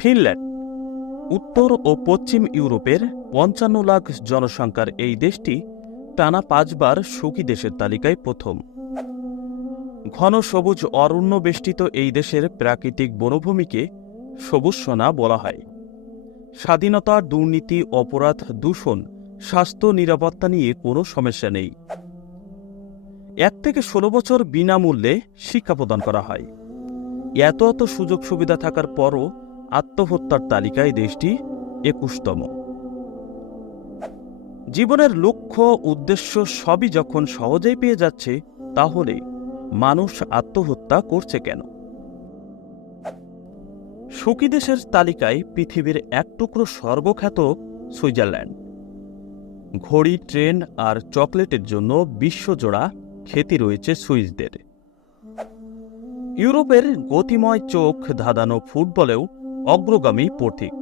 Finland উত্তর ও পশ্চিম ইউরোপের ৫৫ লাখ জনসংখ্যার এই দেশটি টানা ৫ বার সুখী দেশের তালিকায় প্রথম। ঘন সবুজ অরণ্য বেষ্টিত এই দেশের প্রাকৃতিক বনভূমিকে সবুজ সোনা বলা হয়। স্বাধীনতা, দুর্নীতি, অপরাধ, দূষণ, স্বাস্থ্য, নিরাপত্তা নিয়ে কোনো সমস্যা নেই। ১ থেকে ১৬ বছর বিনামূল্যে শিক্ষা প্রদান করা হয়। এত সুযোগ সুবিধা থাকার পরও আত্মহত্যার তালিকায় দেশটি ২১তম। জীবনের লক্ষ্য, উদ্দেশ্য সবই যখন সহজেই পেয়ে যাচ্ছে, তাহলে মানুষ আত্মহত্যা করছে কেন? সুখী দেশের তালিকায় পৃথিবীর এক টুকরো স্বর্গখ্যাত সুইজারল্যান্ড। ঘড়ি, ট্রেন আর চকলেটের জন্য বিশ্বজোড়া খ্যাতি রয়েছে সুইসদের। ইউরোপের গতিময় চোখ ধাঁধানো ফুটবলেও অগ্রগামী পথিক।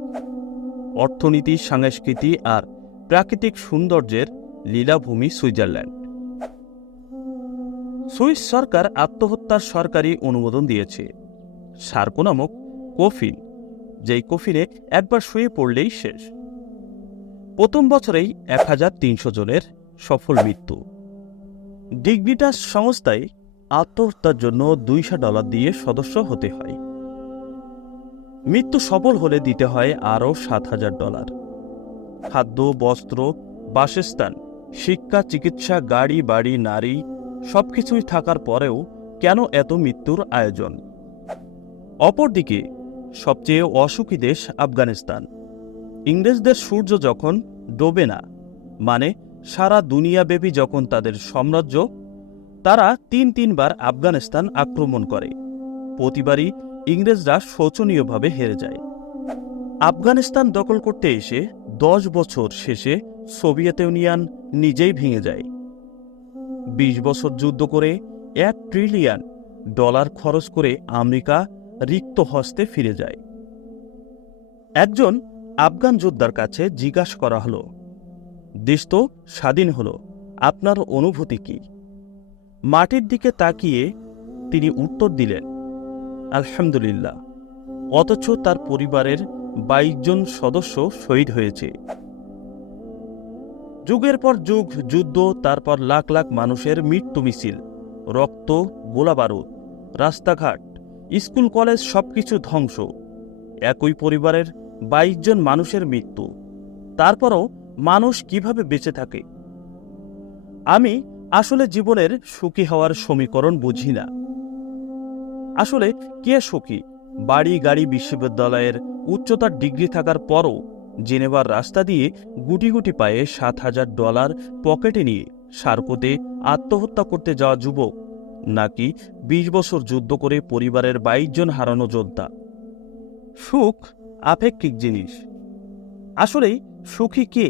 অর্থনীতি, সংস্কৃতি আর প্রাকৃতিক সৌন্দর্যের লীলাভূমি সুইজারল্যান্ড। সুইস সরকার আত্মহত্যার সরকারি অনুমোদন দিয়েছে। সার্কো নামক কফিন, যেই কফিনে একবার শুয়ে পড়লেই শেষ। প্রথম বছরেই ১৩০০ জনের সফল মৃত্যু। ডিগনিটাস সংস্থায় আত্মহত্যার জন্য $২০০ দিয়ে সদস্য হতে হয়। মৃত্যু সফল হলে দিতে হয় আরও $৭,০০০। খাদ্য, বস্ত্র, বাসস্থান, শিক্ষা, চিকিৎসা, গাড়ি, বাড়ি, নারী সবকিছুই থাকার পরেও কেন এত মৃত্যুর আয়োজন? অপরদিকে সবচেয়ে অসুখী দেশ আফগানিস্তান। ইংরেজদের সূর্য যখন ডোবে না, মানে সারা দুনিয়াব্যাপী যখন তাদের সাম্রাজ্য, তারা তিনবার আফগানিস্তান আক্রমণ করে। প্রতিবারই ইংরেজরা শোচনীয়ভাবে হেরে যায়। আফগানিস্তান দখল করতে এসে ১০ বছর শেষে সোভিয়েত ইউনিয়ন নিজেই ভেঙে যায়। ২০ বছর যুদ্ধ করে $১ ট্রিলিয়ন খরচ করে আমেরিকা রিক্ত হস্তে ফিরে যায়। একজন আফগান যোদ্ধার কাছে জিজ্ঞাসা করা হলো, দেশ তো স্বাধীন হলো, আপনার অনুভূতি কি? মাটির দিকে তাকিয়ে তিনি উত্তর দিলেন, আলহামদুলিল্লাহ। অথচ তার পরিবারের ২২ জন সদস্য শহীদ হয়েছে। যুগের পর যুগ যুদ্ধ, তারপর লাখ লাখ মানুষের মৃত্যু মিছিল, রক্ত, গোলাবারুদ, রাস্তাঘাট, স্কুল, কলেজ সবকিছু ধ্বংস। একই পরিবারের ২২ জন মানুষের মৃত্যু, তারপরও মানুষ কিভাবে বেঁচে থাকে? আমি আসলে জীবনের সুখী হওয়ার সমীকরণ বুঝি না। আসলে কে সুখী? বাড়ি, গাড়ি, বিশ্ববিদ্যালয়ের উচ্চতার ডিগ্রি থাকার পরও জেনেভার রাস্তা দিয়ে গুটি গুটি পায়ে $৭,০০০ পকেটে নিয়ে সার্কোতে আত্মহত্যা করতে যাওয়া যুবক, নাকি ২০ বছর যুদ্ধ করে পরিবারের ২২ জন হারানো যোদ্ধা? সুখ আপেক্ষিক জিনিস। আসলেই সুখী কে?